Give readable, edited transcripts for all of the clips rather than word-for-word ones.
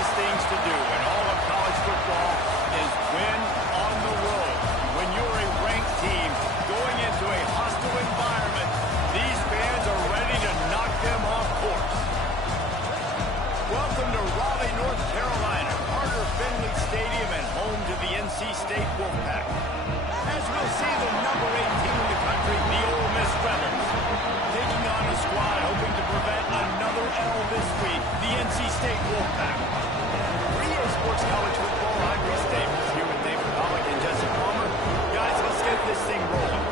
toughest things to do in all of college football is win on the road. When you're a ranked team going into a hostile environment, these fans are ready to knock them off course. Welcome to Raleigh, North Carolina, Carter Finley Stadium and home to the NC State Wolfpack. As we'll see the number 8 team in the country, the Ole Miss Rebels, taking on a squad hoping to prevent another L this week, the NC State Wolfpack. For EA Sports College Football, I'm Reese Davis, here with David Pollack and Jesse Palmer. Guys, let's get this thing rolling.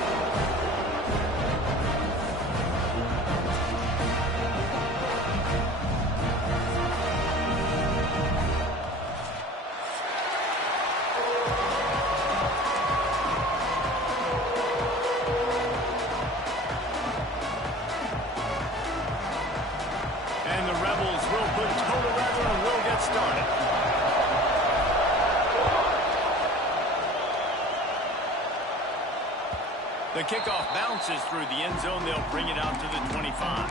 The kickoff bounces through the end zone. They'll bring it out to the 25.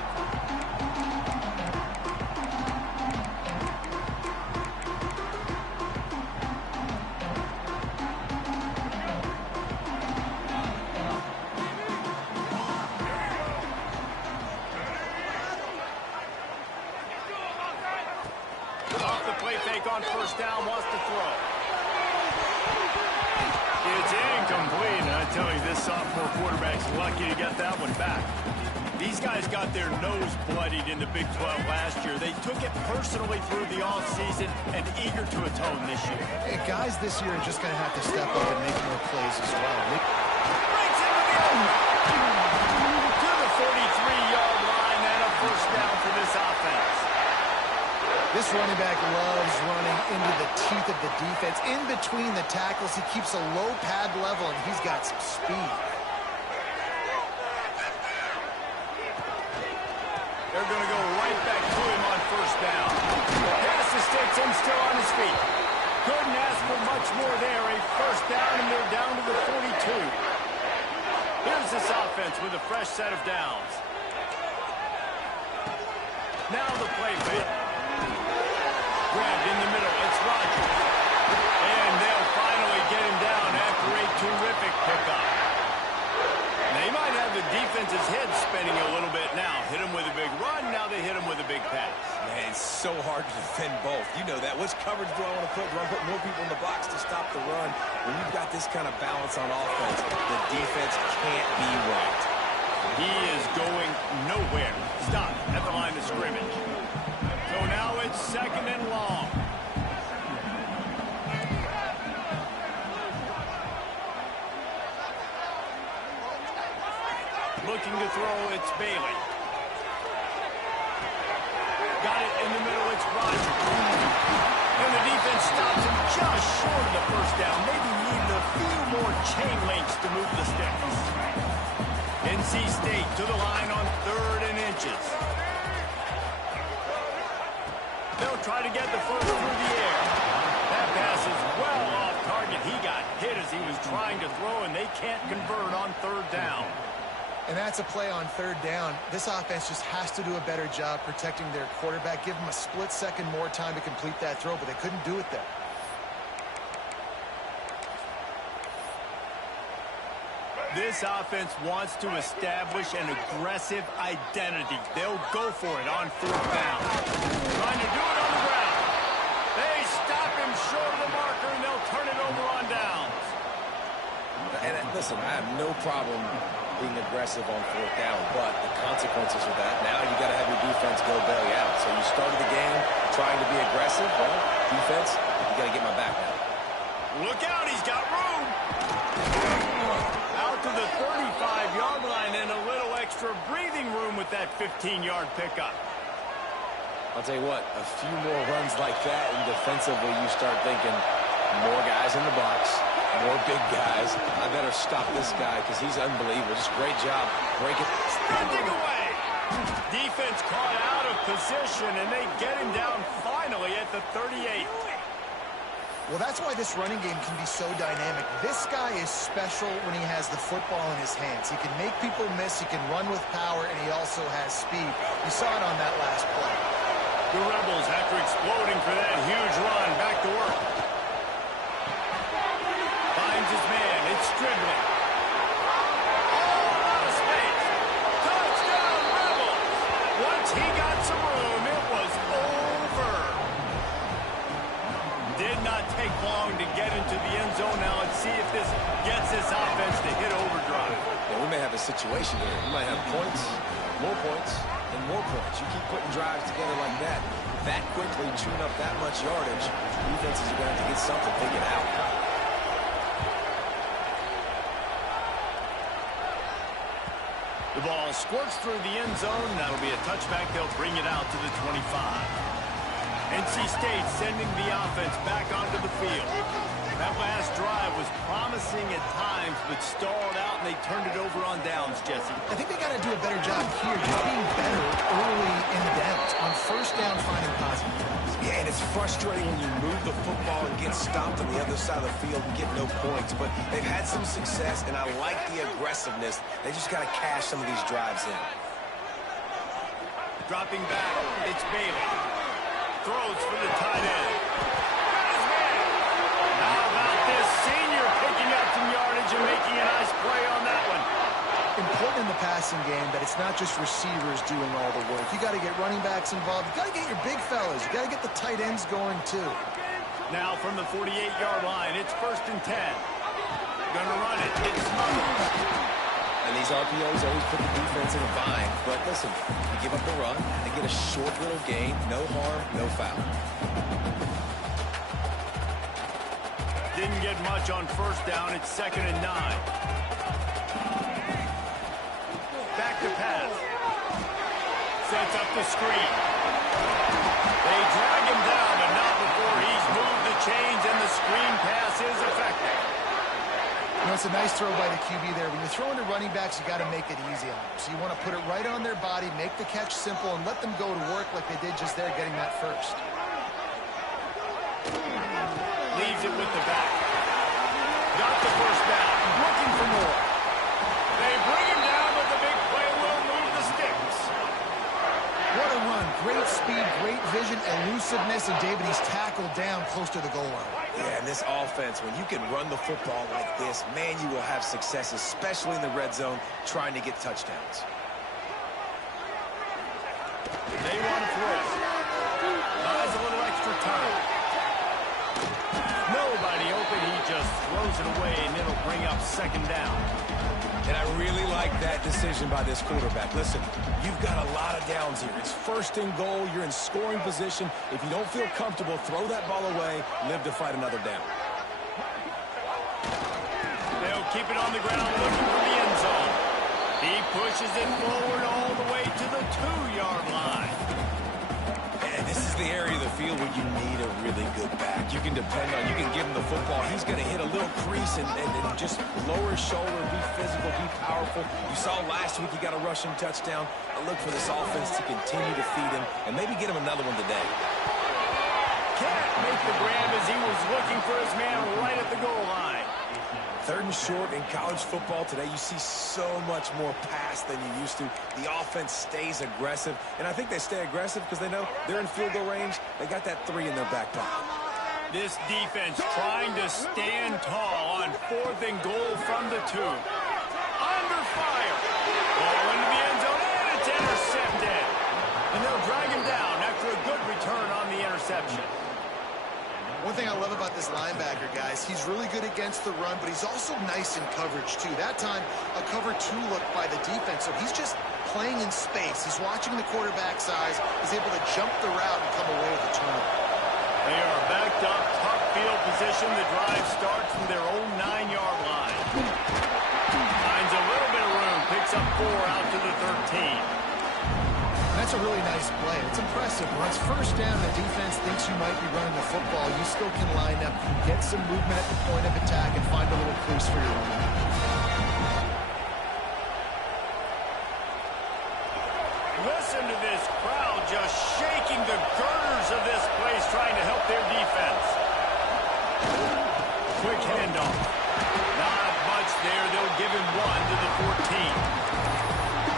Off the play fake on first down, wants to throw. It's incomplete, and I tell you, this sophomore quarterback's lucky to get that one back. These guys got their nose bloodied in the Big 12 last year. They took it personally through the offseason and eager to atone this year. Hey, guys this year are just going to have to step up and make more plays as well. Breaks into the end. To the 43-yard line and a first down for this offense. This running back loves running into the teeth of the defense. In between the tackles, he keeps a low pad level, and he's got some speed. They're going to go right back to him on first down. Pass to sticks, him still on his feet. Couldn't ask for much more there. A first down, and they're down to the 42. Here's this offense with a fresh set of downs. Now the play fake. Grabbed in the middle, it's Rodgers. And they'll finally get him down after a terrific pickup. They might have the defense's head spinning a little bit now. Hit him with a big run, now they hit him with a big pass. Man, it's so hard to defend both. You know that. Which coverage do I want to put? Do I put more people in the box to stop the run? When you've got this kind of balance on offense, the defense can't be right. He is going nowhere. Stop at the line of scrimmage. So now it's second and long. Looking to throw, it's Bailey. Got it in the middle, it's Rodgers. And the defense stops him just short of the first down. Maybe needed a few more chain links to move the sticks. NC State to the line on 3rd and inches. They'll try to get the first through the air. That pass is well off target. He got hit as he was trying to throw, and they can't convert on 3rd down. And that's a play on 3rd down. This offense just has to do a better job protecting their quarterback. Give him a split second more time to complete that throw, but they couldn't do it there. This offense wants to establish an aggressive identity. They'll go for it on 4th down. Trying to do it on the ground. They stop him short of the marker, and they'll turn it over on downs. And listen, I have no problem being aggressive on 4th down, but the consequences of that, now you got to have your defense go bail you out. So you started the game trying to be aggressive. Well, defense, you got to get my back now. Look out, he's got room. Out to the 35-yard line and a little extra breathing room with that 15-yard pickup. I'll tell you what, a few more runs like that, and defensively you start thinking more guys in the box, more big guys. I better stop this guy because he's unbelievable. Just great job breaking. Sprinting away. Defense caught out of position, and they get him down finally at the 38. Well, that's why this running game can be so dynamic. This guy is special when he has the football in his hands. He can make people miss, he can run with power, and he also has speed. You saw it on that last play. The Rebels, after exploding for that huge run, back to work. Finds his man. It's dribbling. Oh, out of space. Touchdown, Rebels. Once he got some room, it was over. Did not take long to get into the end zone. Now let's see if this gets this offense to hit overdrive. Yeah, we may have a situation here. We might have points, and more points. You keep putting drives together like that quickly, chewing up that much yardage, defenses are going to have to get something figured out. The ball squirts through the end zone. That'll be a touchback. They'll bring it out to the 25. NC State sending the offense back onto the field. That last drive was promising at times, but stalled out, and they turned it over on downs, Jesse. I think they got to do a better job here, just being better early in the downs. On first down, finding positive plays. Yeah, and it's frustrating when you move the football and get stopped on the other side of the field and get no points. But they've had some success, and I like the aggressiveness. They just got to cash some of these drives in. Dropping back, it's Bailey. Throws for the tight end. How about this senior picking up some yardage and making a nice play on that one? Important in the passing game that it's not just receivers doing all the work. You got to get running backs involved. You got to get your big fellas. You got to get the tight ends going too. Now from the 48-yard line, it's 1st and 10. Gonna run it. It's Smothers. And these RPOs always put the defense in a bind. But listen, you give up the run, they get a short little gain, no harm, no foul. Didn't get much on first down. It's 2nd and 9. Back to pass. Sets up the screen. They drag him down, but not before he's moved the chains, and the screen pass is effective. You know, it's a nice throw by the QB there. When you're throwing to running backs, you got to make it easy on them. So you want to put it right on their body, make the catch simple, and let them go to work like they did just there, getting that first. Leaves it with the back. Got the first down. Looking for more. They bring him down, but the big play will move the sticks. What a run. Great speed, great vision, elusiveness, and David, he's tackled down close to the goal line. Yeah, and this offense, when you can run the football like this, man, you will have success, especially in the red zone, trying to get touchdowns. They want to throw. Buys a little extra time. Nobody open. He just throws it away, and it'll bring up 2nd down. And I really like that decision by this quarterback. Listen, you've got a lot of downs here. It's 1st and goal. You're in scoring position. If you don't feel comfortable, throw that ball away. Live to fight another down. They'll keep it on the ground, looking for the end zone. He pushes it forward all the way to the 2-yard line. And this is the area of the field where you need a really good back. You can depend on, you can give him the football. He's going to hit a little crease and just lower his shoulder, be physical, be powerful. You saw last week he got a rushing touchdown. I look for this offense to continue to feed him and maybe get him another one today. Can't make the grab as he was looking for his man right at the goal line. 3rd and short in college football today, you see so much more pass than you used to. The offense stays aggressive, and I think they stay aggressive because they know they're in field goal range. They got that 3 in their back pocket. This defense trying to stand tall on 4th and goal from the 2. Under fire. Ball into the end zone, and it's intercepted. And they'll drag him down after a good return on the interception. One thing I love about this linebacker, guys, he's really good against the run, but he's also nice in coverage, too. That time, a cover 2 look by the defense, so he's just playing in space. He's watching the quarterback's eyes. He's able to jump the route and come away with a turnover. They are backed up, tough field position. The drive starts from their own 9-yard line. Finds a little bit of room, picks up 4 out to the 13. That's a really nice play. It's impressive. Once first down, the defense thinks you might be running the football. You still can line up, get some movement at the point of attack, and find a little crease for your running back. Listen to this crowd just shaking the girders of this place, trying to help their defense. Quick handoff. Not much there. They'll give him 1 to the 14.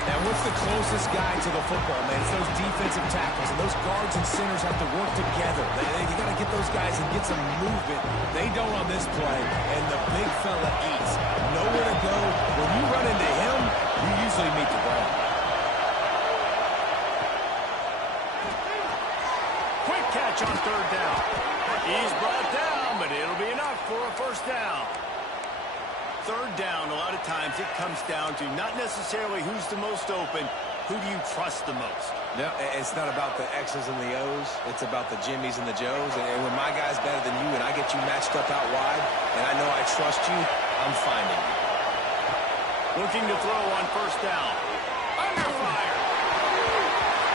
Now, And what's the closest guy to the football, man? It's those defensive tackles, and those guards and centers have to work together. You got to get those guys and get some movement. They don't on this play, and the big fella eats. Nowhere to go. When you run into him, you usually meet the ground. Quick catch on third down. He's brought down, but it'll be enough for a first down. Third down, a lot of times it comes down to not necessarily who's the most open, who do you trust the most? No, it's not about the X's and the O's. It's about the Jimmies and the Joes. And when my guy's better than you and I get you matched up out wide, and I know I trust you, I'm finding you. Looking to throw on first down. Under fire.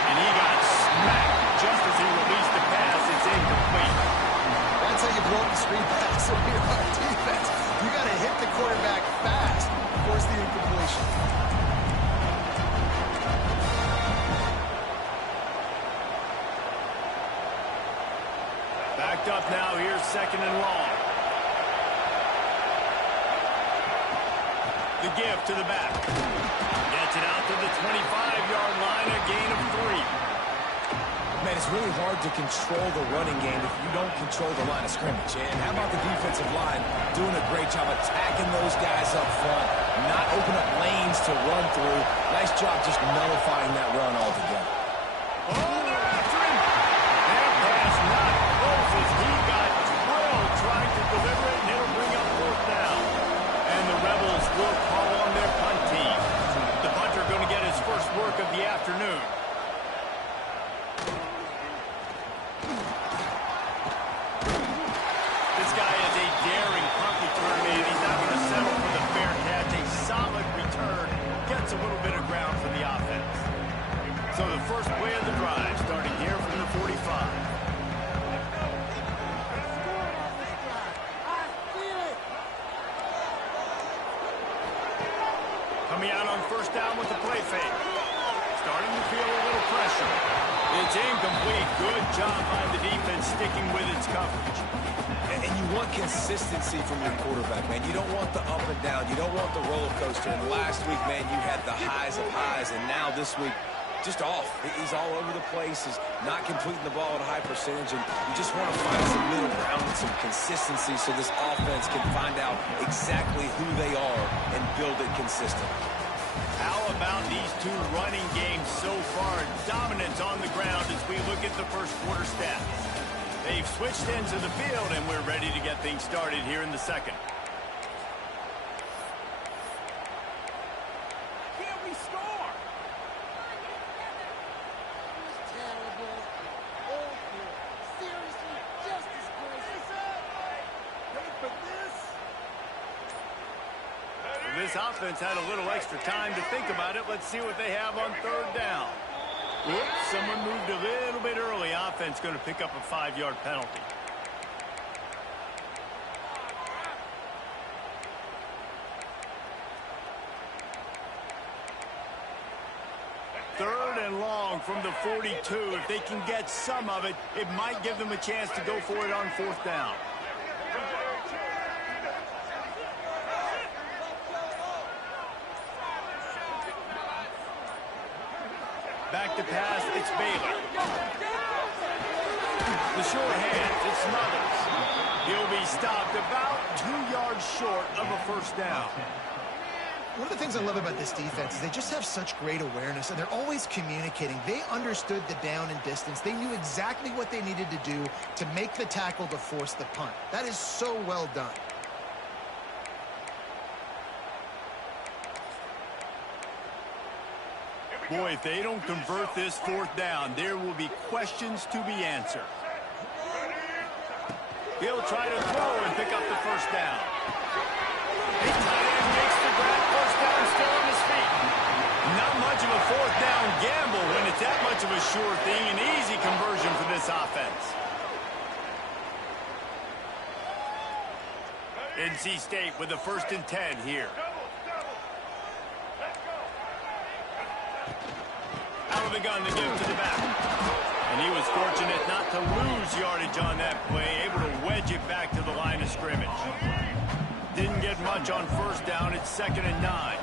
And he got smacked just as he released the pass. It's incomplete. That's how you blow up the screen pass if you're on defense. You got to hit the quarterback fast, force the incompletion. Backed up now. Here's second and long. The give to the back. Gets it out to the 25-yard line, a gain of 3. Man, it's really hard to control the running game if you don't control the line of scrimmage. And how about the defensive line doing a great job attacking those guys up front, not open up lanes to run through. Nice job just nullifying that run altogether. Oh, they're after him. That pass not close as he got drilled trying to deliver it, and it'll bring up fourth down. And the Rebels will call on their punt team. The punter going to get his first work of the afternoon. This guy is a daring punt return man. He's not going to settle for the fair catch. A solid return. Gets a little bit of ground for the offense. So the first play of the drive starting here from the 45. Coming out on first down with the play fake. Starting to feel a little pressure. It's incomplete. Good job by the defense sticking with its coverage. And you want consistency from your quarterback, man. You don't want the up and down. You don't want the roller coaster. And last week, man, you had the highs of highs. And now this week, just off. He's all over the place. He's not completing the ball at a high percentage. And you just want to find some middle ground and some consistency so this offense can find out exactly who they are and build it consistently. How about these two running games so far? Dominance on the ground as we look at the first quarter stats. They've switched ends of the field, and we're ready to get things started here in the second. Can we score? Terrible. Awful. Seriously, just disgraceful. Ready for this? This offense had a little extra time to think about it. Let's see what they have on third down. Whoops, someone moved a little bit early. Offense going to pick up a 5-yard penalty. Third and long from the 42. If they can get some of it, it might give them a chance to go for it on fourth down. Back to pass, it's Baylor. The short hand, it's Smothers. He'll be stopped about 2 yards short of a first down. One of the things I love about this defense is they just have such great awareness, and they're always communicating. They understood the down and distance. They knew exactly what they needed to do to make the tackle to force the punt. That is so well done. Boy, if they don't convert this fourth down, there will be questions to be answered. He'll try to throw and pick up the first down. A tight end makes the grab. First down, still on his feet. Not much of a fourth down gamble when it's that much of a sure thing. An easy conversion for this offense. NC State with a 1st and 10 here. Out of the gun to give to the back. And he was fortunate not to lose yardage on that play, able to wedge it back to the line of scrimmage. Didn't get much on first down. It's 2nd and 9.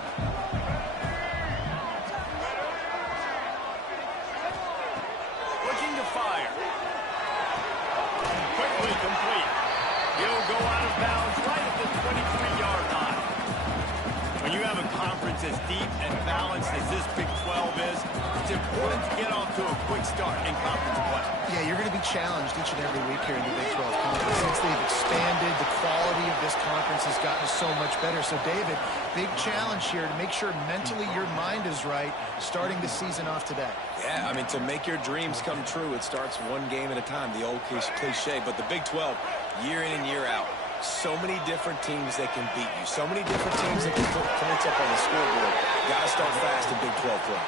deep and balanced as this Big 12 is, it's important to get off to a quick start in conference play. Yeah, you're going to be challenged each and every week here in the Big 12 Conference. Since they've expanded, the quality of this conference has gotten so much better. So, David, big challenge here to make sure mentally your mind is right starting the season off today. Yeah, I mean, to make your dreams come true, it starts one game at a time, the old cliche. But the Big 12, year in and year out, so many different teams that can beat you, so many different teams that can put points up on the scoreboard. Got to start fast in Big 12 play.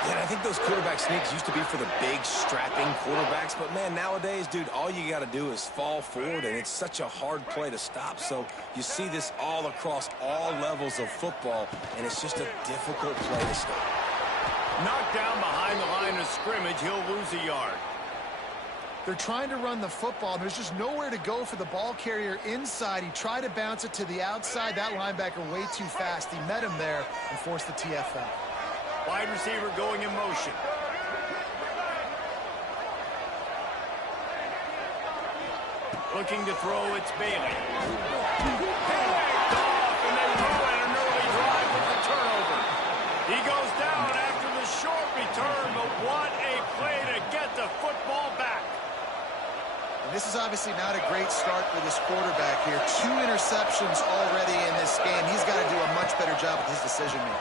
Yeah, and I think those quarterback sneaks used to be for the big, strapping quarterbacks. But, man, nowadays, dude, all you got to do is fall forward, and it's such a hard play to stop. So you see this all across all levels of football, and it's just a difficult play to stop. Knocked down behind the line of scrimmage, he'll lose a yard. They're trying to run the football. There's just nowhere to go for the ball carrier inside. He tried to bounce it to the outside. That linebacker way too fast. He met him there and forced the TFL. Wide receiver going in motion. Looking to throw, it's Bailey. Picked off, and they ruin an early drive with the turnover. He goes down after the short return, but what a play to get the football back. And this is obviously not a great start for this quarterback here. 2 interceptions already in this game. He's got to do a much better job with his decision-making.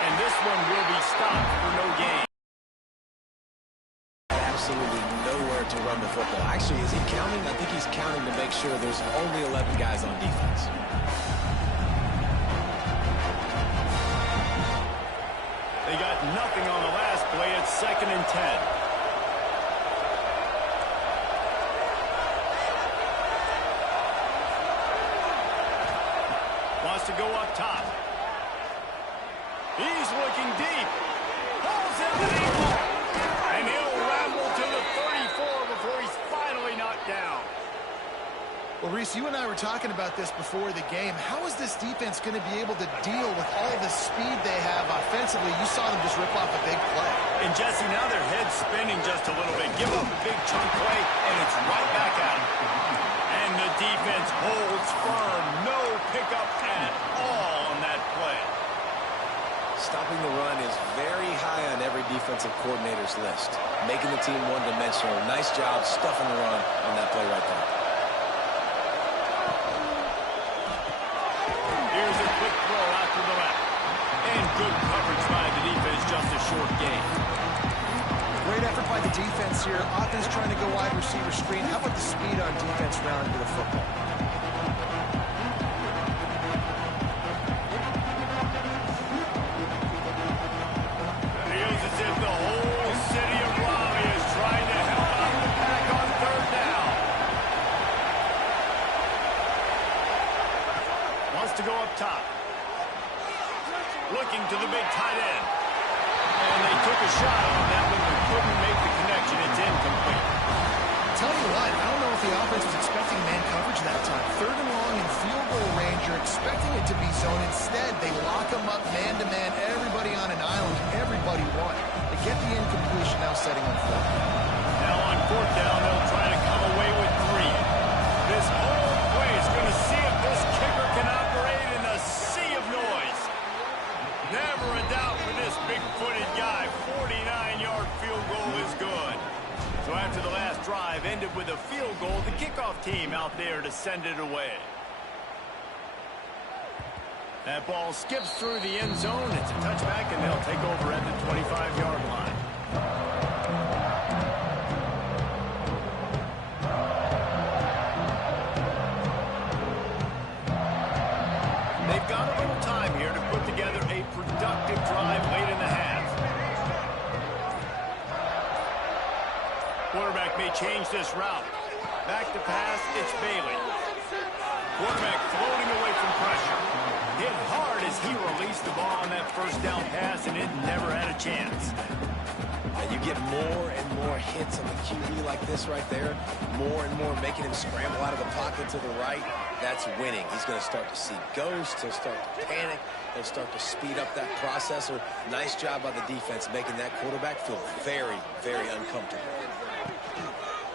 And this one will be stopped for no gain. Absolutely nowhere to run the football. Actually, is he counting? I think he's counting to make sure there's only 11 guys on defense. They got nothing on the last play. It's 2nd and 10. Wants to go up top. He's looking deep. Pulls in the ankle. And he'll ramble to the 34 before he's finally knocked down. Well, Reese, you and I were talking about this before the game. How is this defense going to be able to deal with all the speed they have offensively? You saw them just rip off a big play. And, Jesse, now their head's spinning just a little bit. Give up a big chunk play, and it's right back at them. And the defense holds firm. No pickup at all on that play. Stopping the run is very high on every defensive coordinator's list. Making the team one-dimensional. Nice job stuffing the run on that play right there. Here's a quick throw out to the left. And good coverage by the defense, just a short gain. Great effort by the defense here. Offense trying to go wide receiver screen. How about the speed on defense rounding to the football? It feels as if the whole city of Raleigh is trying to help out the pack on 3rd down. Wants to go up top. Looking to the big tight end. And they took a shot on that one, but couldn't make the connection. It's incomplete. Tell you what, I don't know if the offense was expecting man coverage that time. 3rd and long in field goal range. You're expecting it to be zone. Instead, they lock them up man-to-man. Everybody on an island. Everybody won. They get the incompletion, now setting on 4th. Now on 4th down, they'll try to come away with 3. This whole play is going to see if this kicker can operate in a sea of noise. Never a doubt for this big-footed guy. 49-yard field goal is good. So after the last drive ended with a field goal, the kickoff team out there to send it away. That ball skips through the end zone. It's a touchback, and they'll take over at the 25-yard line. They've got a little time here to put together a productive drive late in the half. Quarterback may change this route. Back to pass, it's Bailey. Quarterback floating away from pressure. Hit hard as he released the ball on that 1st down pass, and it never had a chance. You get more and more hits on the QB like this right there. More and more making him scramble out of the pocket to the right. That's winning. He's going to start to see ghosts. He'll start to panic. He'll start to speed up that processor. Nice job by the defense making that quarterback feel very, very uncomfortable.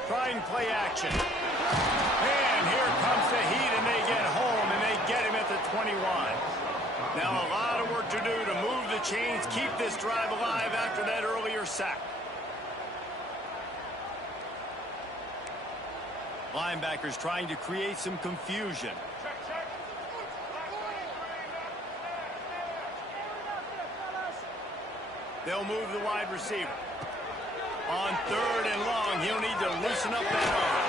Trying play action. And here comes the heat, and they get home, and they get him at the 21. Now a lot chains, keep this drive alive after that earlier sack. Linebackers trying to create some confusion. They'll move the wide receiver. On 3rd and long, he'll need to loosen up that arm.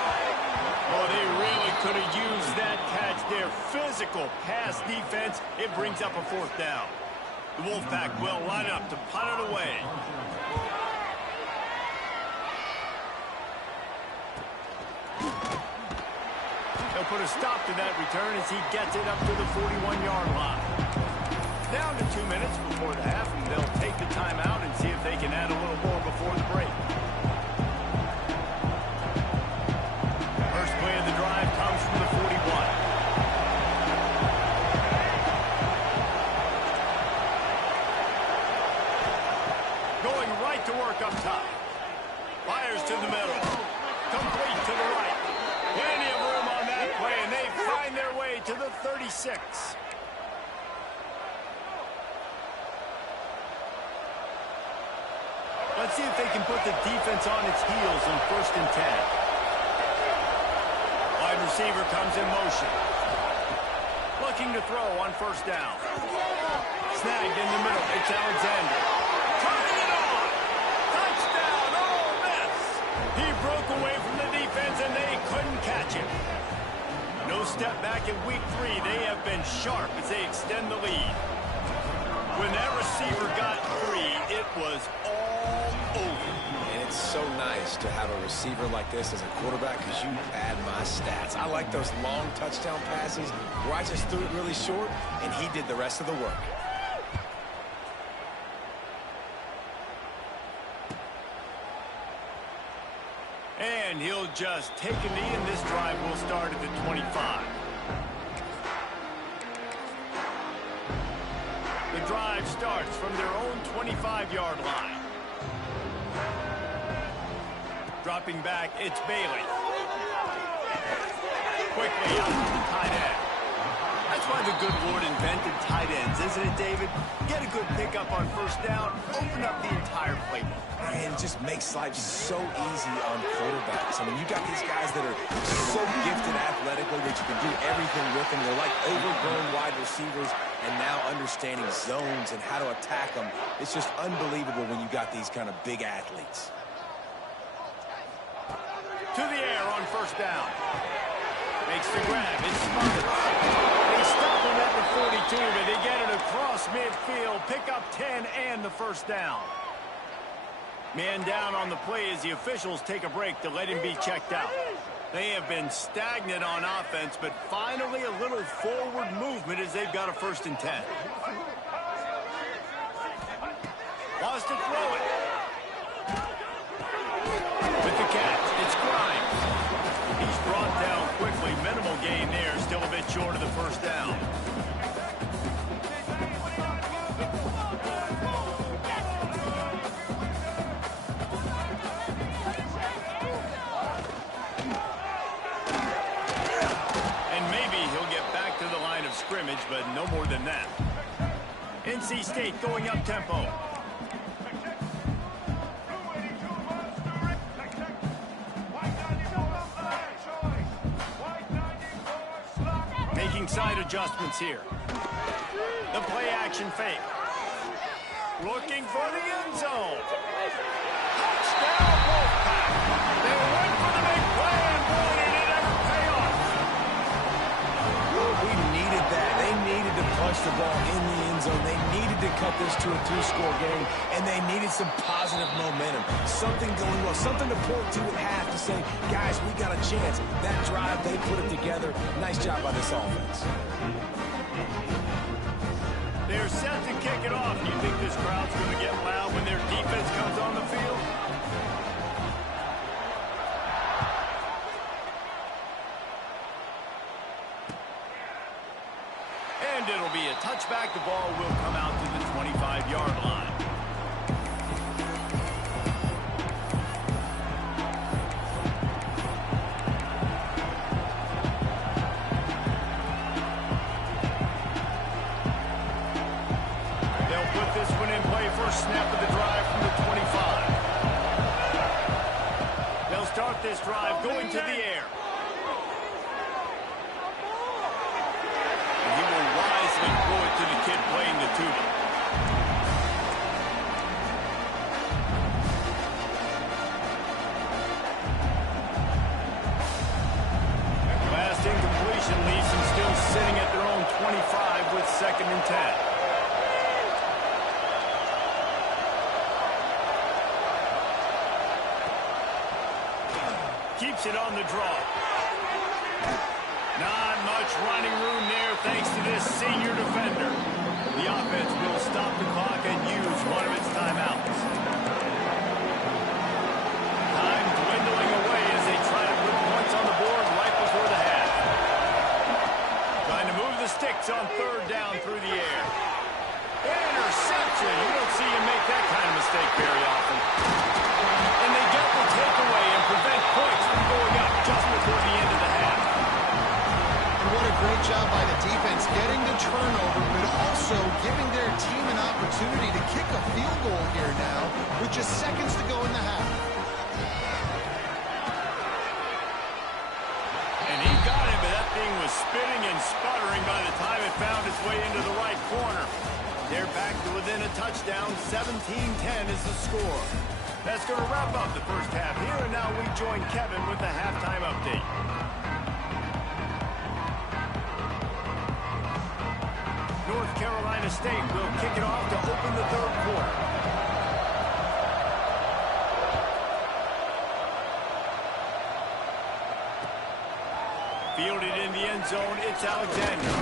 Oh, they really could have used that catch there. Physical pass defense. It brings up a 4th down. The Wolfpack will line up to punt it away. He'll put a stop to that return as he gets it up to the 41-yard line. Down to 2 minutes before the half, and they'll take the timeout and see if they can add a little more before the break. First play of the drive comes from the 41. Going right to work up top. Fires to the middle. Complete to the right. Plenty of room on that play, and they find their way to the 36. Let's see if they can put the defense on its heels on 1st and 10. Wide receiver comes in motion. Looking to throw on 1st down. Snagged in the middle. It's Alexander. Turning it on. Touchdown. Ole Miss. He broke away from the defense, and they couldn't catch him. No step back in week 3. They have been sharp as they extend the lead. When that receiver got free, it was all over. And it's so nice to have a receiver like this as a quarterback because you add my stats. I like those long touchdown passes where I just threw it really short, and he did the rest of the work. And he'll just take a knee, and this drive will start at the 25. The drive starts from their own 25-yard line. Dropping back, it's Bailey. Quickly out to the tight end. That's why the good Lord invented tight ends, isn't it, David? Get a good pickup on 1st down, open up the entire playbook. And it just makes life so easy on quarterbacks. I mean, you got these guys that are so gifted athletically that you can do everything with them. They're like overgrown wide receivers, and now understanding zones and how to attack them. It's just unbelievable when you got these kind of big athletes. To the air on 1st down. Makes the grab. It's Smothers. They stop him at the 42, but they get it across midfield. Pick up 10 and the 1st down. Man down on the play as the officials take a break to let him be checked out. They have been stagnant on offense, but finally a little forward movement as they've got a 1st and 10. Wants to throw it. With the catch, it's Grimes. He's brought down quickly. Minimal gain there, still a bit short of the 1st down. Scrimmage, but no more than that. NC State going up tempo. Making side adjustments here. The play action fake. Looking for the end zone. Touchdown Wolfpack. They went for the big play, and boy, did it ever pay off. We needed that. They needed to punch the ball in the end zone. They needed to cut this to a 2-score game, and they needed some positive momentum. Something going well, something to point to at half to say, guys, we got a chance. That drive, they put it together. Nice job by this offense. They're set to kick it off. You think this crowd's going to get loud when their defense comes on the field? And it'll be a touchback. The ball will come out to the 25-yard line. They'll put this one this drive going to the air. And he will wisely throw it to the kid playing the tuba. Last incompletion leaves them still sitting at their own 25 with 2nd and 10. Keeps it on the draw. Not much running room there thanks to this senior defender. The offense will stop the clock and use one of its timeouts. Time dwindling away as they try to put points on the board right before the half. Trying to move the sticks on 3rd down through the air. Interception. You don't see him make that kind of mistake very often. And they get the takeaway and prevent points from going up just before the end of the half. And what a great job by the defense getting the turnover, but also giving their team an opportunity to kick a field goal here now with just seconds to go in the half. And he got him, but that thing was spinning and sputtering by the time it found its way into the right corner. They're back to within a touchdown. 17-10 is the score. That's going to wrap up the first half here, and now we join Kevin with the halftime update. North Carolina State will kick it off to open the 3rd quarter. Fielded in the end zone, it's Alexander.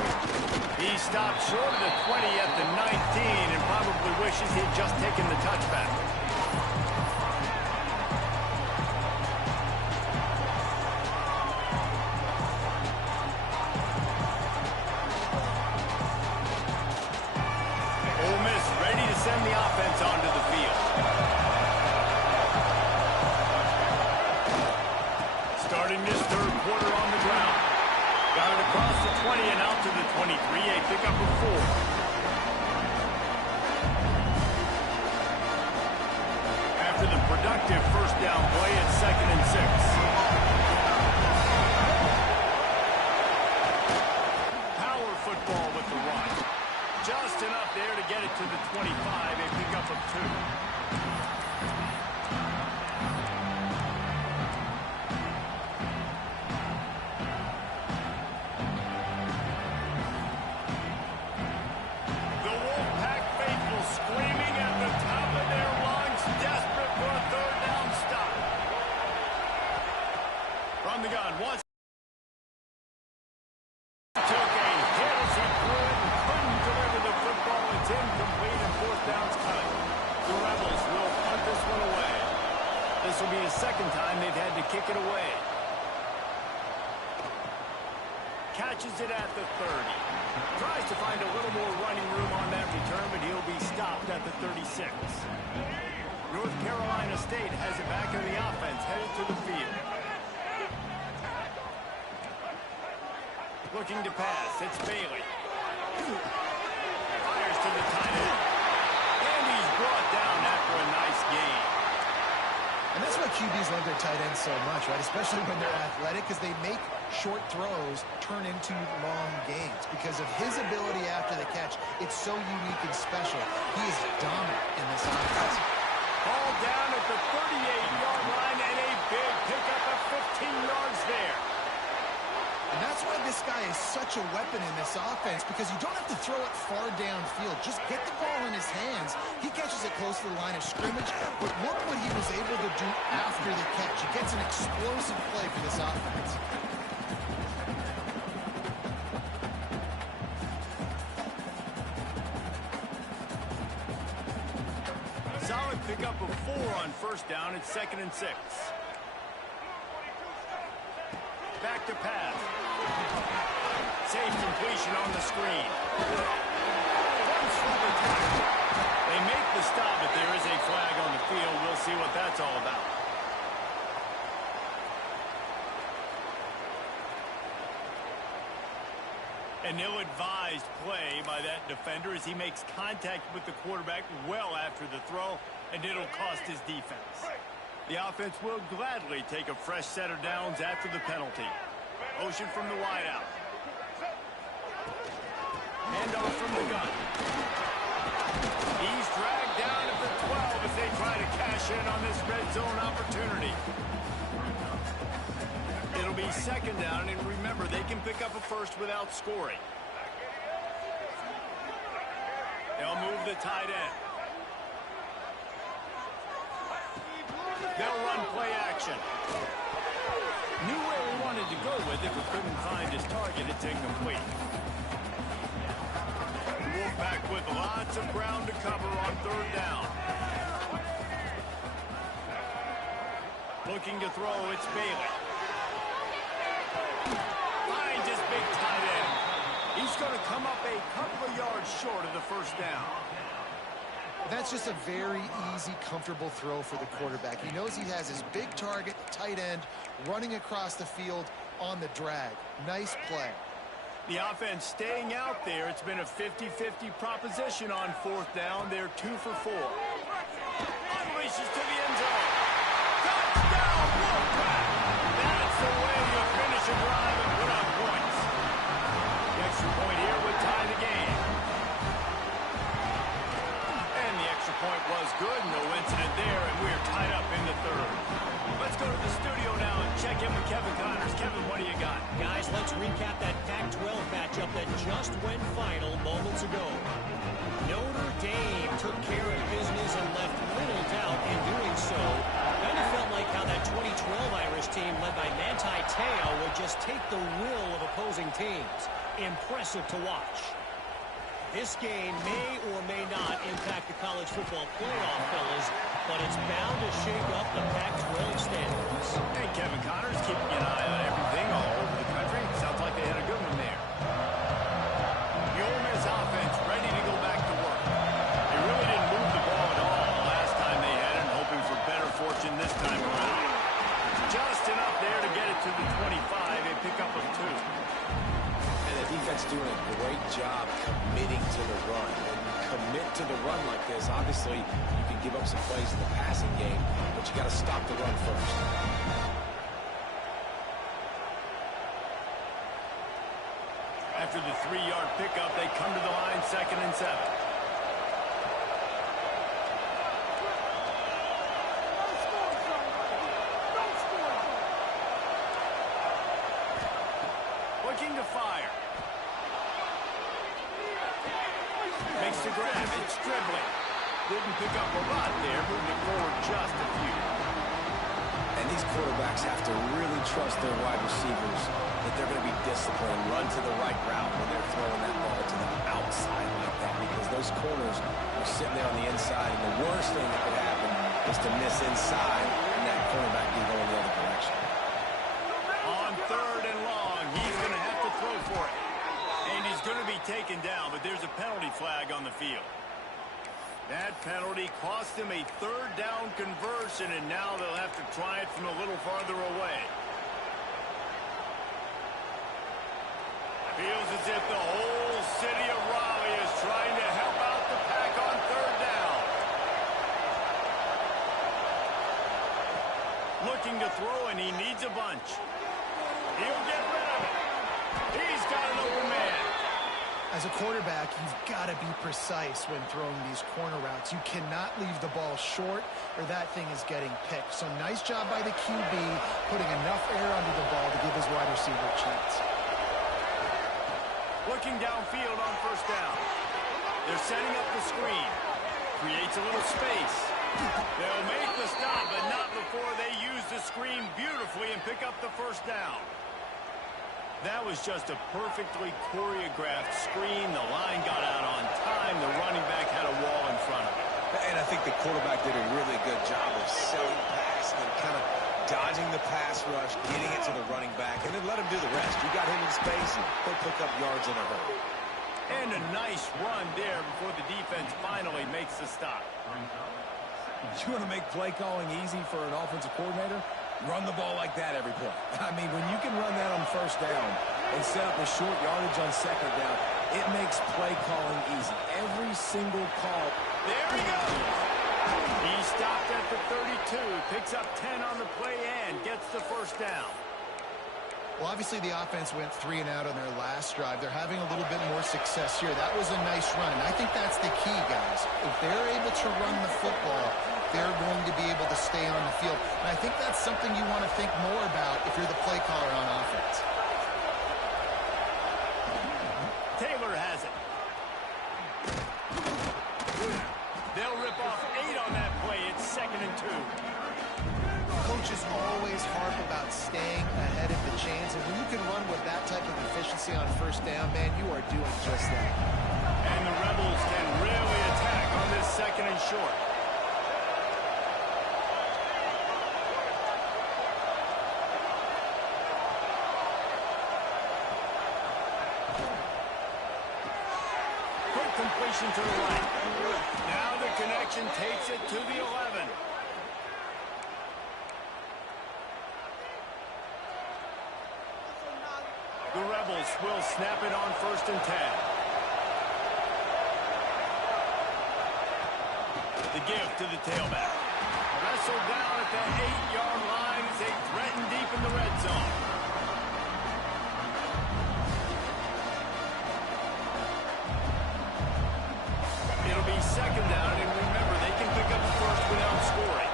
He stopped short of the 20 at the 19 and probably wishes he'd just taken the touchback. Ole Miss ready to send the offense onto the field. Starting this 3rd quarter on the ground. Got it across the 20 and out to the 23, a pickup of 4. After the productive 1st down play, it's 2nd and 6. Power football with the run. Just enough there to get it to the 25, a pickup of 2. From the gun, once took a hit as he threw it and couldn't deliver the football. It's incomplete and 4th down's cut. The Rebels will punt this one away. This will be the 2nd time they've had to kick it away. Catches it at the 30. Tries to find a little more running room on that return, but he'll be stopped at the 36. North Carolina State has it back in the offense, headed to the field. Looking to pass. It's Bailey. Fires to the tight end. And he's brought down after a nice gain. And that's why QBs love their tight ends so much, right? Especially when they're athletic, because they make short throws turn into long gains. Because of his ability after the catch, it's so unique and special. He is dominant in this offense. Ball down at the 38-yard line and a big pickup of 15 yards there. And that's why this guy is such a weapon in this offense, because you don't have to throw it far downfield. Just get the ball in his hands. He catches it close to the line of scrimmage, but look what he was able to do after the catch. He gets an explosive play for this offense. Solid pickup of 4 on 1st down. It's 2nd and 6. Back to pass. Safe completion on the screen. They make the stop, but there is a flag on the field. We'll see what that's all about. An ill-advised play by that defender as he makes contact with the quarterback well after the throw, and it'll cost his defense. The offense will gladly take a fresh set of downs after the penalty. Motion from the wideout. Handoff from the gun. He's dragged down at the 12 as they try to cash in on this red zone opportunity. It'll be second down, and remember, they can pick up a first without scoring. They'll move the tight end. They'll run play action. Knew where he wanted to go with it, but couldn't find his target. It's incomplete. Wolfpack with lots of ground to cover on third down. Looking to throw, it's Bailey. Finds his big tight end. He's going to come up a couple of yards short of the first down. That's just a very easy, comfortable throw for the quarterback. He knows he has his big target, tight end, running across the field on the drag. Nice play. The offense staying out there. It's been a 50-50 proposition on fourth down. They're 2 for 4. Unleashes to the end zone. Touchdown, Wolfpack! That's the way you finish a drive and put up points. The extra point here would tie the game. Point was good, no incident there, and we're tied up in the third. Let's go to the studio now and check in with Kevin Connors. Kevin, what do you got? Guys, let's recap that Pac-12 matchup that just went final moments ago. Notre Dame took care of business and left little doubt in doing so. Kind of felt like how that 2012 Irish team led by Manti Te'o would just take the will of opposing teams. Impressive to watch. This game may or may not impact the college football playoff, fellas, but it's bound to shake up the Pac-12 standings. Hey, Kevin Connors keeping an eye on everything all over the country. Sounds like they had a good one there. The Ole Miss offense ready to go back to work. They really didn't move the ball at all last time they had it, hoping for better fortune this time around. Just enough there to get it to the 25. They pick up a 2. Defense doing a great job committing to the run. When you commit to the run like this, obviously you can give up some plays in the passing game, but you got to stop the run first. After the 3-yard pickup, they come to the line, 2nd and 7. Looking to fire. Makes the grab. It's dribbling. Didn't pick up a lot there. Moved it forward just a few. And these quarterbacks have to really trust their wide receivers that they're going to be disciplined and run to the right route when they're throwing that ball to the outside like that, because those corners are sitting there on the inside, and the worst thing that could happen is to miss inside and that cornerback can go in the other direction. On 3rd and long, he's going to have to throw for it. And he's going to be taken down, but there's a penalty flag on the field. That penalty cost him a 3rd down conversion, and now they'll have to try it from a little farther away. Feels as if the whole city of Raleigh is trying to help out the Pack on 3rd down. Looking to throw, and he needs a bunch. He'll get rid of it. He's got an open man. As a quarterback, you've got to be precise when throwing these corner routes. You cannot leave the ball short or that thing is getting picked. So nice job by the QB putting enough air under the ball to give his wide receiver a chance. Looking downfield on 1st down. They're setting up the screen. Creates a little space. They'll make the stop, but not before they use the screen beautifully and pick up the 1st down. That was just a perfectly choreographed screen. The line got out on time. The running back had a wall in front of him. And I think the quarterback did a really good job of selling pass and then kind of dodging the pass rush, getting it to the running back, and then let him do the rest. You got him in space, and he'll pick up yards in a hurry. And a nice run there before the defense finally makes the stop. You want to make play calling easy for an offensive coordinator? Run the ball like that every play. I mean, when you can run that on 1st down and set up a short yardage on 2nd down, it makes play calling easy. Every single call. There he goes. He stopped at the 32, picks up 10 on the play and gets the first down. Well, obviously the offense went 3 and out on their last drive. They're having a little bit more success here. That was a nice run, and I think that's the key, guys. If they're able to run the football, they're going to be able to stay on the field. And I think that's something you want to think more about if you're the play caller on offense. Taylor has it. They'll rip off 8 on that play. It's 2nd and 2. Coaches always harp about staying ahead of the chains, and when you can run with that type of efficiency on first down, man, you are doing just that. And the Rebels can really attack on this 2nd and short. Quick completion to the right. Now the connection takes it to the 11. The Rebels will snap it on 1st and 10. The give to the tailback. Wrestled down at the 8-yard line as they threaten deep in the red zone. It'll be 2nd down, and remember, they can pick up the first without scoring.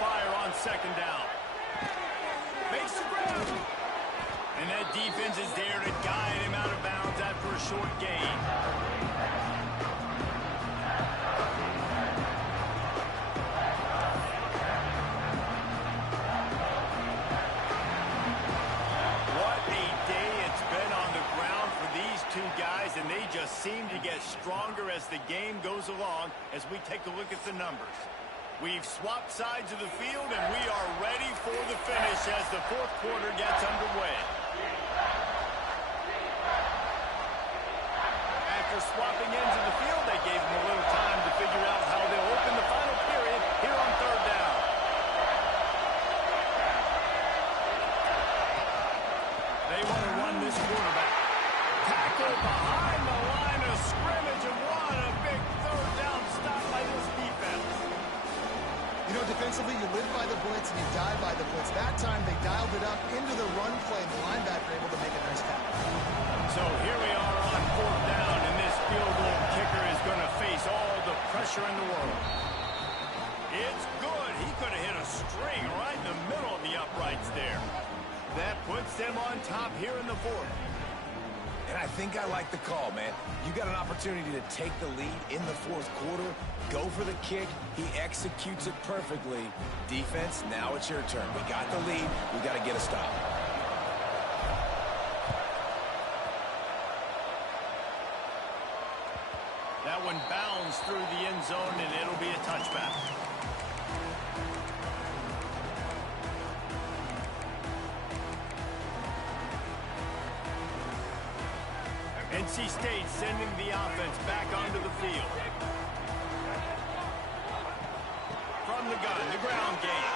Fire on 2nd down. Makes the grab. And that defense is there to guide him out of bounds after a short gain. What a day it's been on the ground for these two guys, and they just seem to get stronger as the game goes along as we take a look at the numbers. We've swapped sides of the field, and we are ready for the finish as the 4th quarter gets underway. After swapping ends of the field, they gave them a little time to figure out how they'll open the final period here on 3rd down. They want to run this quarterback. Tackle behind the line of scrimmage, and what a big 3rd down stop by this defense. You know, defensively, you live by the blitz and you die by the blitz. That time, they dialed it up into the run play, and the linebacker able to make a nice tackle. So here we are on 4th down, and this field goal kicker is going to face all the pressure in the world. It's good. He could have hit a string right in the middle of the uprights there. That puts them on top here in the 4th. And I think I like the call, man. You got an opportunity to take the lead in the 4th quarter. Go for the kick. He executes it perfectly. Defense, now it's your turn. We got the lead. We got to get a stop. That one bounds through the end zone, and it'll be a touchback. NC State sending the offense back onto the field. From the gun, the ground game.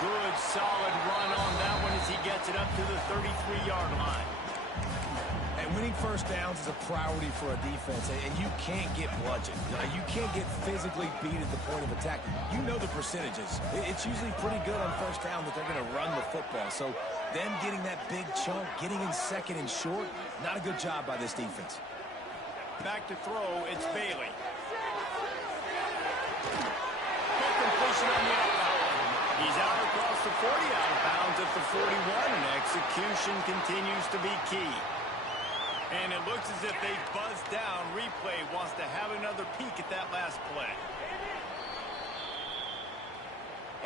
Good, solid run on that one as he gets it up to the 33-yard line. And winning first downs is a priority for a defense, and you can't get bludgeoned. You can't get physically beat at the point of attack. You know the percentages. It's usually pretty good on first down that they're going to run the football. So them getting that big chunk, getting in 2nd and short, not a good job by this defense. Back to throw, it's Bailey. Good completion on the outside. He's out across the 40, out of bounds at the 41, and execution continues to be key. And it looks as if they buzzed down. Replay wants to have another peek at that last play.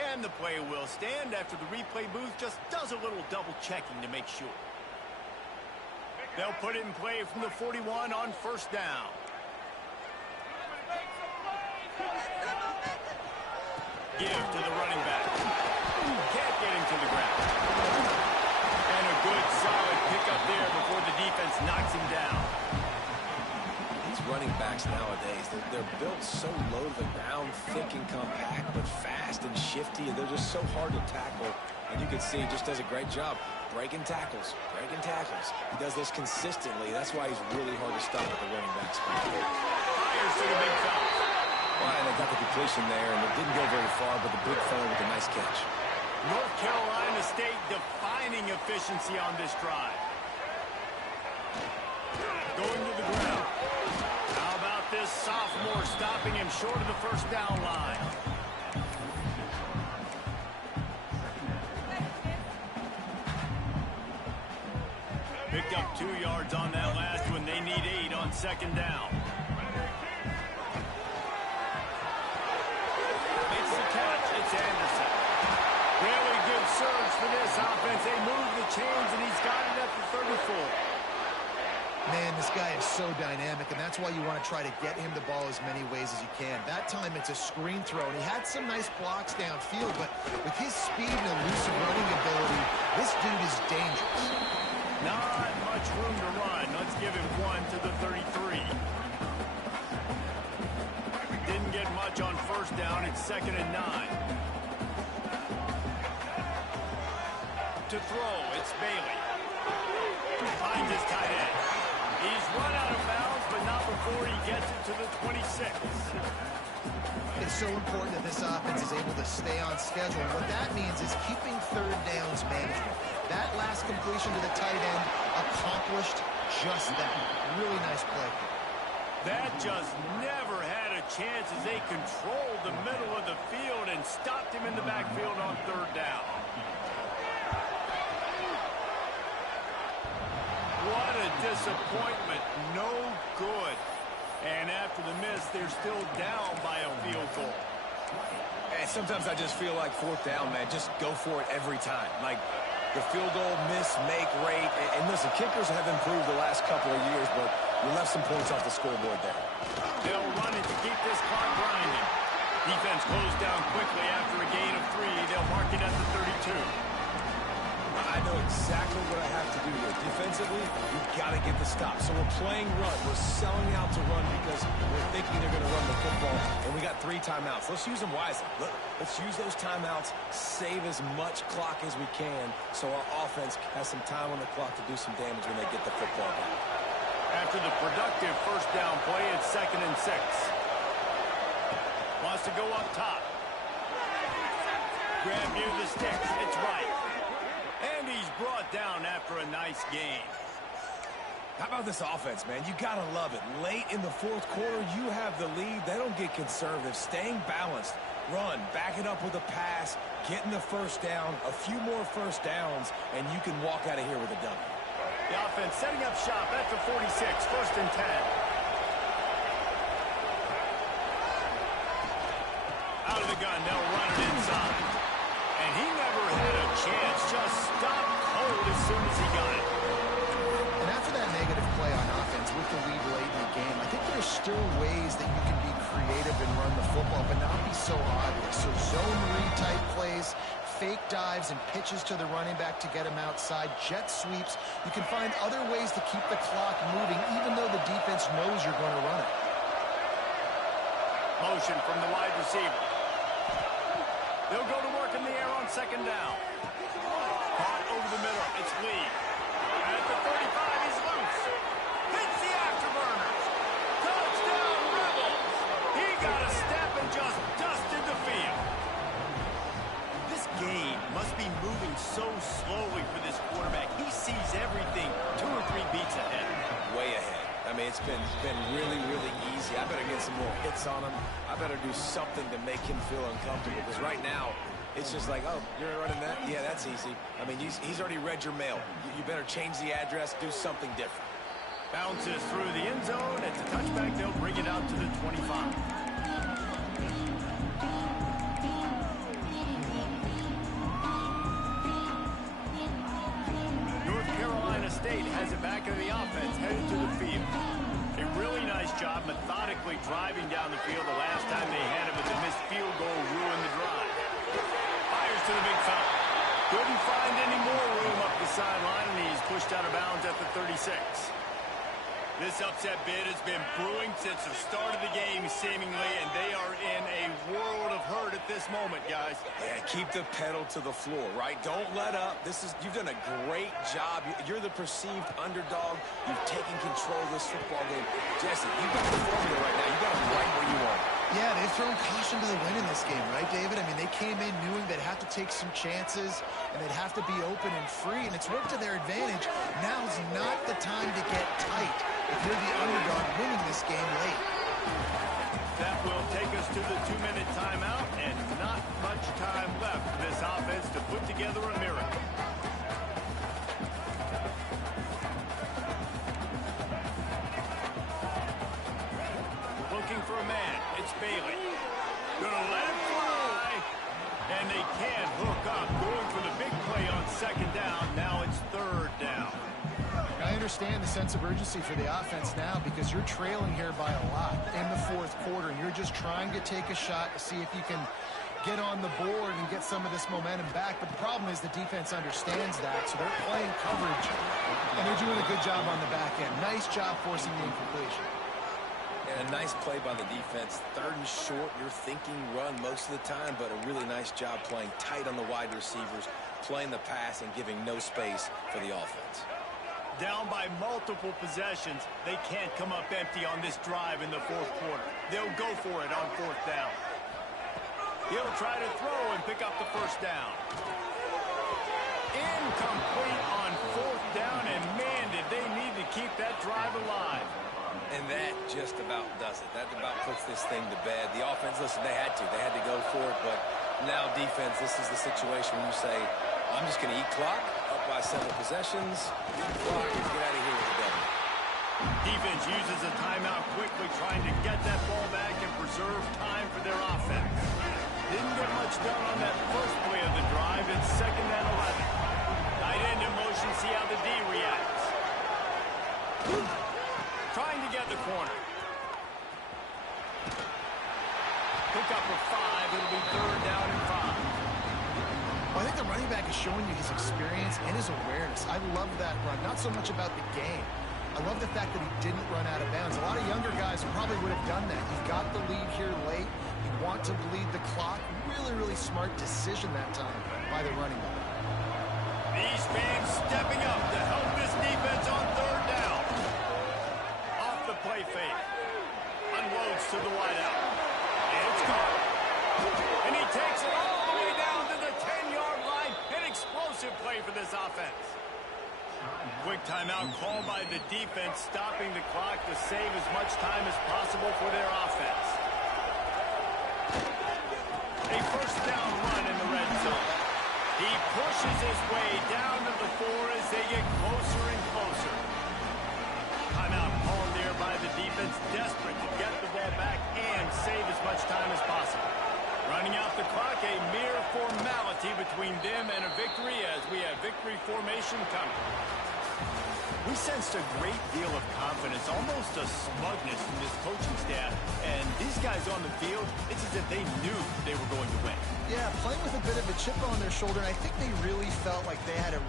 And the play will stand after the replay booth just does a little double checking to make sure. They'll put it in play from the 41 on 1st down. Give to the running back. Can't get him to the ground. And a good solid pickup there before the defense knocks him down. These running back backs nowadays, they're built so low to the ground, thick and compact, but fast and shifty, and they're just so hard to tackle. And you can see he just does a great job breaking tackles, breaking tackles. He does this consistently. That's why he's really hard to stop at the running back spot. Fires to the big fella. Well, and they got the completion there, and it didn't go very far, but the big fella with a nice catch. North Carolina State defining efficiency on this drive. Going to the ground. How about this sophomore stopping him short of the first down line? Picked up 2 yards on that last one. They need 8 on second down. Makes the catch. It's Anderson. Really good surge for this offense. They move the chains, and he's got it at the 34. Man, this guy is so dynamic, and that's why you want to try to get him the ball as many ways as you can. That time, it's a screen throw, and he had some nice blocks downfield, but with his speed and elusive running ability, this dude is dangerous. Not much room to run. Let's give him 1 to the 33. Didn't get much on first down. It's 2nd and 9. To throw, it's Bailey. Finds his tight end. He's run out of bounds, but not before he gets it to the 26. It's so important that this offense is able to stay on schedule. And what that means is keeping third downs manageable. That last completion to the tight end accomplished just that. Really nice play. That just never had a chance as they controlled the middle of the field and stopped him in the backfield on third down. What a disappointment. No good. And after the miss, they're still down by a field goal. And sometimes I just feel like fourth down, man. Just go for it every time. Like the field goal miss, make rate. And listen, kickers have improved the last couple of years, but you left some points off the scoreboard there. They'll run it to keep this clock grinding. Defense closed down quickly after a gain of 3. They'll mark it at the 32. I know exactly what I have to do here. Defensively, we've got to get the stop. So we're playing run. We're selling out to run because we're thinking they're going to run the football. And we got 3 timeouts. Let's use them wisely. Let's use those timeouts, save as much clock as we can so our offense has some time on the clock to do some damage when they get the football back. After the productive first down play, it's 2nd and 6. Wants to go up top. Grab near the sticks. It's right. And he's brought down after a nice gain. How about this offense, man? You got to love it. Late in the fourth quarter, you have the lead. They don't get conservative. Staying balanced. Run. Back it up with a pass. Getting the first down. A few more first downs, and you can walk out of here with a W. The offense setting up shop at the 46. 1st and 10. Out of the gun. They'll run it inside. And he never had a chance. Just stopped cold as soon as he got it. And after that negative play on offense with the lead late in the game, I think there's still ways that you can be creative and run the football, but not be so obvious. So zone read type plays, fake dives and pitches to the running back to get him outside, jet sweeps. You can find other ways to keep the clock moving, even though the defense knows you're going to run it. Motion from the wide receiver. They'll go to work in the air on 2nd down. Caught over the middle. It's Lee. At the 35, he's loose. Hits the afterburners. Touchdown, Rebels. He got a step and just dusted the field. This game must be moving so slowly for this quarterback. He sees everything 2 or 3 beats ahead. Way ahead. I mean, it's been really, really easy. I better get some more hits on him. I better do something to make him feel uncomfortable. Because right now, it's just like, oh, you're running that? Yeah, that's easy. I mean, he's already read your mail. You better change the address, do something different. Bounces through the end zone. It's a touchback. They'll bring it out to the 25. North Carolina State has it back into the offense, headed to the field. A really nice job methodically driving down the field. The last time they had him, but the missed field goal ruined the drive. Fires to the big fella. Couldn't find any more room up the sideline, and he's pushed out of bounds at the 36. This upset bid has been brewing since the start of the game, seemingly, and they are in a world of hurt at this moment, guys. Yeah, keep the pedal to the floor, right? Don't let up. You've done a great job. You're the perceived underdog. You've taken control of this football game. Jesse, you've got the formula right now. You got them right where you want. Yeah, they've thrown caution to the wind in this game, right, David? I mean, they came in knowing they'd have to take some chances, and they'd have to be open and free, and it's worked to their advantage. Now's not the time to get tight if you're the underdog winning this game late. That will take us to the 2-minute timeout, and not much time left for this offense to put together a miracle. Looking for a man. It's Bailey. Gonna let it fly. And they can hook up. Going for the big play on second down. Now it's third down. I understand the sense of urgency for the offense now because you're trailing here by a lot in the fourth quarter, and you're just trying to take a shot to see if you can get on the board and get some of this momentum back. But the problem is the defense understands that, so they're playing coverage, and they're doing a good job on the back end. Nice job forcing the incompletion. And a nice play by the defense. Third and short, you're thinking run most of the time, but a really nice job playing tight on the wide receivers, playing the pass, and giving no space for the offense. Down by multiple possessions, they can't come up empty on this drive in the fourth quarter. They'll go for it on fourth down. He'll try to throw and pick up the first down. Incomplete on fourth down, and man, did they need to keep that drive alive. And that just about does it. That about puts this thing to bed. The offense, listen, they had to go for it, but now defense, this is the situation where you say, I'm just going to eat clock, up by several possessions, eat clock, and get out of here with the W. Defense uses a timeout quickly, trying to get that ball back and preserve time for their offense. Didn't get much done on that first play of the drive. It's second and 11. Tight end in motion, see how the D reacts. Trying to get the corner. Pick up for 5. It'll be third down and 5. Well, I think the running back is showing you his experience and his awareness. I love that run. Not so much about the game. I love the fact that he didn't run out of bounds. A lot of younger guys probably would have done that. You've got the lead here late. You want to bleed the clock. Really, really smart decision that time by the running back. These fans stepping up to help this defense on third down. Off the play fake. Unloads to the wideout. And it's gone. And he takes it all the way down to the 10-yard line. An explosive play for this offense. Quick timeout called by the defense, stopping the clock to save as much time as possible for their offense. A first down run in the red zone. He pushes his way down to the 4 as they get closer and closer. Timeout called there by the defense, desperate to get the ball back and save as much time as possible. Running out the clock, a mere formality between them and a victory as we have victory formation coming. We sensed a great deal of confidence, almost a smugness from this coaching staff. And these guys on the field, it's as if they knew they were going to win. Yeah, playing with a bit of a chip on their shoulder, and I think they really felt like they had a